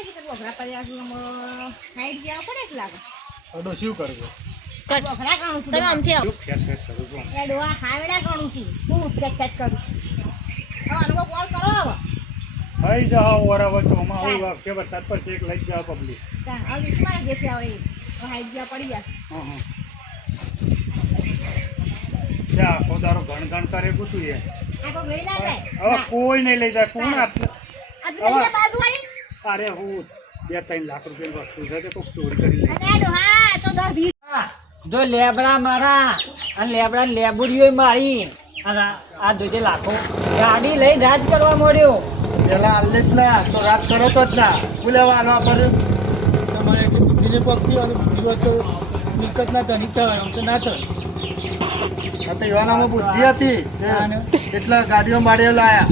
પડે કે બોખરા પડ્યા છે સાઈડ ગયા પડે કે લાગે અડો શું કરવું બોખરા કાણું છું તમે આમથી આવો ફેટ ફેટ કરું છું એ ડોહા હાવડા કાણું છું હું ફેટ કરું હવે આનો કોલ કરો હવે થઈ જાઓ વરાવર તો આમાં આવું વાગશે વરસાદ પર ચેક લઈ જાઓ પબ્લિક હવે વિશ્વાસ જેથી આવે સાઈડ ગયા પડી ગયા હા હા જા ખોદારો ઘણ કરે પૂછું એ આ તો લઈ ના જાય હવે કોઈ નહીં લઈ જાય કોણ આપે આ તો લઈ બાજુ વાળી અરે હું 2-3 લાખ રૂપિયાની વસ્તુ છે કે કોક ચોરી કરી લે અને ડોહા તો 10-20 જો લેબડા મારા અને લેબડા લેબુડીઓ મારી અને આ જોજે લાખો ગાડી લઈ રાજ કરવા મળ્યો પેલા આલે જ ના તો રાત કરો તો જ ના બોલેવા આલવા પર તમારે બુદ્ધિને પગથી અને બુદ્ધિ તો મિલકત ના ધનિક થવાય આમ તો ના થાય આ તો યુવાનામાં બુદ્ધિ હતી એટલે ગાડીઓ માર્યો લાયા